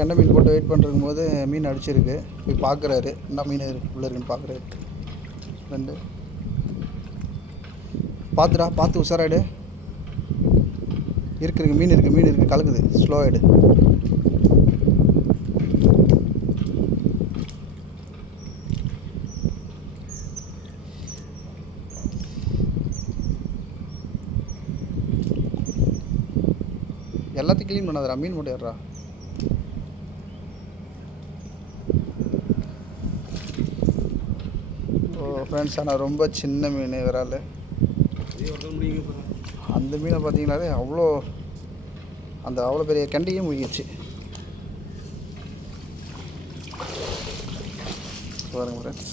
கெண்டை மீன் போட்டு வெயிட் பண்ணுறக்கும் போது மீன் அடிச்சிருக்கு. போய் பார்க்குறாரு என்ன மீன் இருக்கு? உள்ளே இருக்குன்னு பார்க்குறாரு ரெண்டு பார்த்துடா பார்த்து உஷாராயிடு. இருக்கு இருக்கு மீன் இருக்குது மீன் இருக்குது கலக்குது. ஸ்லோ ஆகிடு எல்லாத்தையும் க்ளீன் பண்ணாதடா. மீன் மட்டும் ஏறா ஓ ஃப்ரெண்ட்ஸ் ஆனால் ரொம்ப சின்ன மீன் விரால் அந்த மீனை பார்த்தீங்கன்னாலே அவ்வளோ அந்த அவ்வளோ பெரிய கண்டியும் முடிஞ்சிச்சு பாருங்கள் ஃப்ரெண்ட்ஸ்